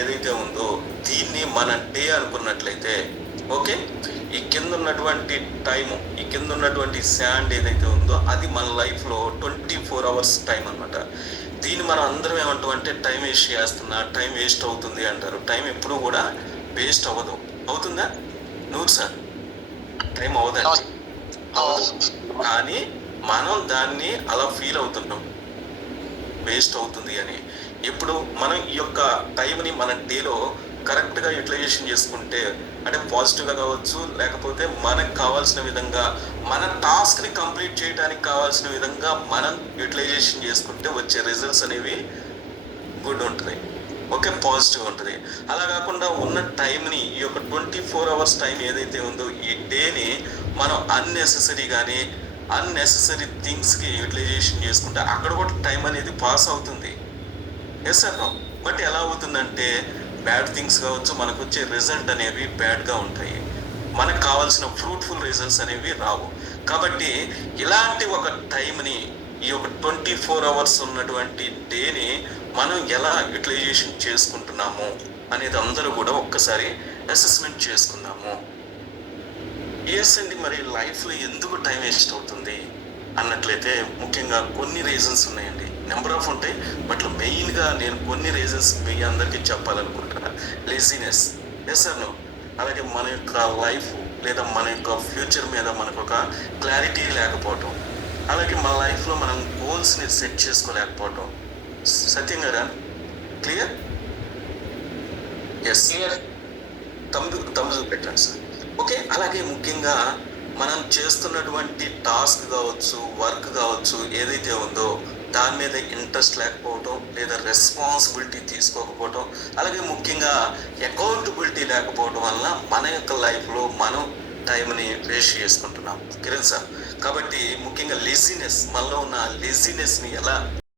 ఏదైతే ఉందో దీన్ని మన డే అనుకున్నట్లయితే ఓకే, ఈ కింద ఉన్నటువంటి టైము, ఈ కింద ఉన్నటువంటి శాండ్ ఏదైతే ఉందో అది మన లైఫ్లో 24 అవర్స్ టైం అనమాట. దీన్ని మనం అందరం ఏమంటాం అంటే టైం వేస్ట్ చేస్తున్నా, టైం వేస్ట్ అవుతుంది అంటారు. టైం ఎప్పుడూ కూడా వేస్ట్ అవ్వదు. అవుతుందా నూరు సార్? టైం అవ్వదండి, అవ్వదు. కానీ మనం దాన్ని అలా ఫీల్ అవుతున్నాం వేస్ట్ అవుతుంది అని. ఇప్పుడు మనం ఈ యొక్క టైంని మన డేలో కరెక్ట్గా యూటిలైజేషన్ చేసుకుంటే, అంటే పాజిటివ్గా కావచ్చు, లేకపోతే మనకు కావాల్సిన విధంగా మన టాస్క్ని కంప్లీట్ చేయడానికి కావాల్సిన విధంగా మనం యూటిలైజేషన్ చేసుకుంటే వచ్చే రిజల్ట్స్ అనేవి గుడ్ ఉంటుంది, ఓకే, పాజిటివ్ ఉంటుంది. అలా కాకుండా ఉన్న టైంని, ఈ యొక్క 24 అవర్స్ టైం ఏదైతే ఉందో ఈ డేని మనం అన్నెసెసరీ థింగ్స్కి యూటిలైజేషన్ చేసుకుంటే అక్కడ కూడా టైం అనేది పాస్ అవుతుంది. Yes sir no. బట్ ఎలా అవుతుందంటే బ్యాడ్ థింగ్స్ కావచ్చు, మనకు వచ్చే రిజల్ట్ అనేవి బ్యాడ్గా ఉంటాయి, మనకు కావాల్సిన ఫ్రూట్ఫుల్ రిజల్ట్స్ అనేవి రావు. కాబట్టి ఇలాంటి ఒక టైంని, ఈ యొక్క 24 అవర్స్ ఉన్నటువంటి డేని మనం ఎలా యూటిలైజేషన్ చేసుకుంటున్నాము అనేది అందరూ కూడా ఒక్కసారి అసెస్మెంట్ చేసుకుందాము. ఎస్ అండి, మరి లైఫ్లో ఎందుకు టైం వేస్ట్ అవుతుంది అన్నట్లయితే ముఖ్యంగా కొన్ని రీజన్స్ ఉన్నాయండి, నెంబర్ ఆఫ్ ఉంటాయి. బట్ మెయిన్గా నేను కొన్ని రీజన్స్ మీ అందరికీ చెప్పాలనుకుంటున్నాను. Laziness, yes sir no. అలాగే మన యొక్క లైఫ్ లేదా మన యొక్క ఫ్యూచర్ మీద మనకు ఒక క్లారిటీ లేకపోవటం, అలాగే మన లైఫ్లో మనం గోల్స్ని సెట్ చేసుకోలేకపోవటం. సత్యం కదా? క్లియర్? ఎస్, తమ్ము పెట్టండి సార్. ఓకే, అలాగే ముఖ్యంగా మనం చేస్తున్నటువంటి టాస్క్ కావచ్చు, వర్క్ కావచ్చు, ఏదైతే ఉందో దాని మీద ఇంట్రెస్ట్ లేకపోవటం, లేదా రెస్పాన్సిబిలిటీ తీసుకోకపోవటం, అలాగే ముఖ్యంగా అకౌంటబిలిటీ లేకపోవడం వల్ల మన యొక్క లైఫ్లో మనం టైంని వేస్ట్ చేసుకుంటున్నాం. కిరణ్ సార్, కాబట్టి ముఖ్యంగా లేజినెస్, మనలో ఉన్న లేజినెస్ని ఎలా